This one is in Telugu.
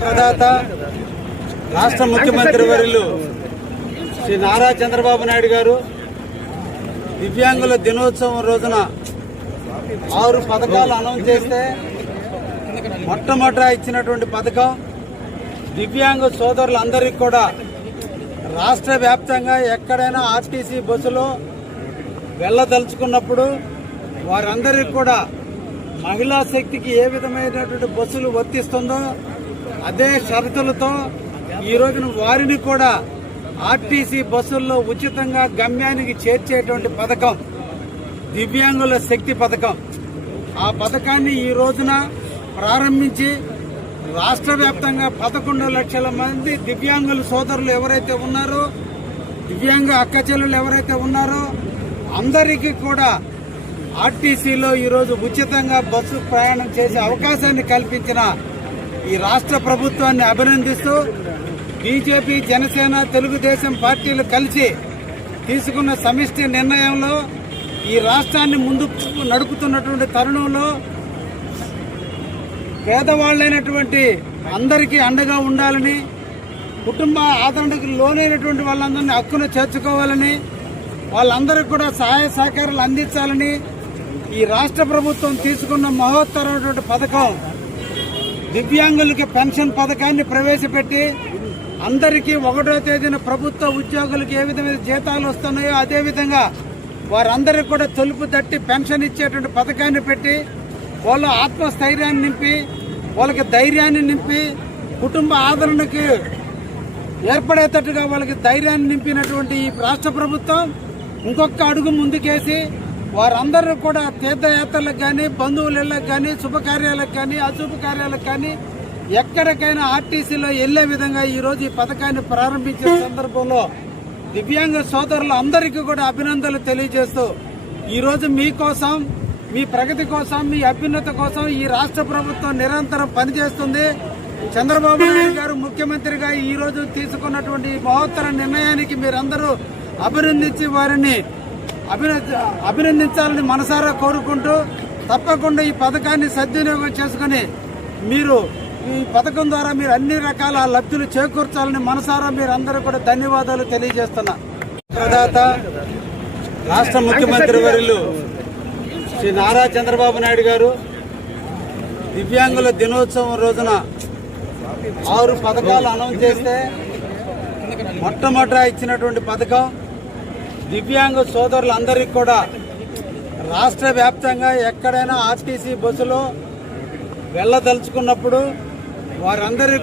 ప్రదాత రాష్ట్ర ముఖ్యమంత్రి వర్యులు శ్రీ నారా చంద్రబాబు నాయుడు గారు దివ్యాంగుల దినోత్సవం రోజున 6 పథకాలు అనౌన్స్ చేస్తే మొట్టమొదట ఇచ్చినటువంటి పథకం దివ్యాంగ సోదరులందరికీ కూడా రాష్ట్ర వ్యాప్తంగా ఎక్కడైనా ఆర్టీసీ బస్సులో వెళ్ళదలుచుకున్నప్పుడు వారందరికీ కూడా మహిళా శక్తికి ఏ విధమైనటువంటి బస్సులు వర్తిస్తుందో అదే షరతులతో ఈ రోజున వారిని కూడా ఆర్టీసీ బస్సుల్లో ఉచితంగా గమ్యానికి చేర్చేటువంటి పథకం దివ్యాంగుల శక్తి పథకం. ఆ పథకాన్ని ఈ రోజున ప్రారంభించి రాష్ట్ర వ్యాప్తంగా 11 లక్షల మంది దివ్యాంగుల సోదరులు ఎవరైతే ఉన్నారో, దివ్యాంగ అక్క చెల్లెలు ఎవరైతే ఉన్నారో అందరికీ కూడా ఆర్టీసీలో ఈరోజు ఉచితంగా బస్సు ప్రయాణం చేసే అవకాశాన్ని కల్పించిన ఈ రాష్ట్ర ప్రభుత్వాన్ని అభినందిస్తూ బీజేపీ, జనసేన, తెలుగుదేశం పార్టీలు కలిసి తీసుకున్న సమిష్టి నిర్ణయంలో ఈ రాష్ట్రాన్ని ముందుకు నడుపుతున్నటువంటి తరుణంలో పేదవాళ్లైనటువంటి అందరికీ అండగా ఉండాలని, కుటుంబ ఆదరణకు లోనైనటువంటి వాళ్ళందరినీ హక్కును చేర్చుకోవాలని, వాళ్ళందరికీ కూడా సహాయ సహకారాలు అందించాలని ఈ రాష్ట్ర ప్రభుత్వం తీసుకున్న మహోత్తరమైనటువంటి పథకం దివ్యాంగులకి పెన్షన్ పథకాన్ని ప్రవేశపెట్టి అందరికీ 1వ తేదీన ప్రభుత్వ ఉద్యోగులకు ఏ విధమైన జీతాలు వస్తున్నాయో అదేవిధంగా వారందరికీ కూడా తలుపు తట్టి పెన్షన్ ఇచ్చేటువంటి పథకాన్ని పెట్టి వాళ్ళ ఆత్మస్థైర్యాన్ని నింపి, వాళ్ళకి ధైర్యాన్ని నింపి, కుటుంబ ఆదరణకి ఏర్పడేటట్టుగా వాళ్ళకి ధైర్యాన్ని నింపినటువంటి ఈ రాష్ట్ర ప్రభుత్వం ఇంకొక అడుగు ముందుకేసి వారందరూ కూడా తీర్థయాత్రలకు కానీ, బంధువుల ఇళ్లకు కానీ, శుభకార్యాలకు కానీ, అశుభ కార్యాలకు కానీ ఎక్కడికైనా ఆర్టీసీలో వెళ్లే విధంగా ఈరోజు ఈ పథకాన్ని ప్రారంభించిన సందర్భంలో దివ్యాంగ సోదరులు అందరికీ కూడా అభినందనలు తెలియజేస్తూ ఈరోజు మీకోసం, మీ ప్రగతి కోసం, మీ అభ్యున్నత కోసం ఈ రాష్ట్ర ప్రభుత్వం నిరంతరం పనిచేస్తుంది. చంద్రబాబు నాయుడు గారు ముఖ్యమంత్రిగా ఈ రోజు తీసుకున్నటువంటి మహోత్తర నిర్ణయానికి మీరందరూ అభినందించి వారిని అభినందించాలని మనసారా కోరుకుంటూ తప్పకుండా ఈ పథకాన్ని సద్వినియోగం చేసుకుని మీరు ఈ పథకం ద్వారా మీరు అన్ని రకాల లబ్ధులు చేకూర్చాలని మనసారా మీరందరూ కూడా ధన్యవాదాలు తెలియజేస్తున్నా. ప్రదాత రాష్ట్ర ముఖ్యమంత్రి వర్యులు శ్రీ నారా చంద్రబాబు నాయుడు గారు దివ్యాంగుల దినోత్సవం రోజున 6 పథకాలు అనౌన్స్ చేస్తే మొట్టమొదట ఇచ్చినటువంటి పథకం దివ్యాంగ సోదరులందరికీ కూడా రాష్ట్ర వ్యాప్తంగా ఎక్కడైనా ఆర్టీసీ బస్సులో వెళ్ళదలుచుకున్నప్పుడు వారందరికీ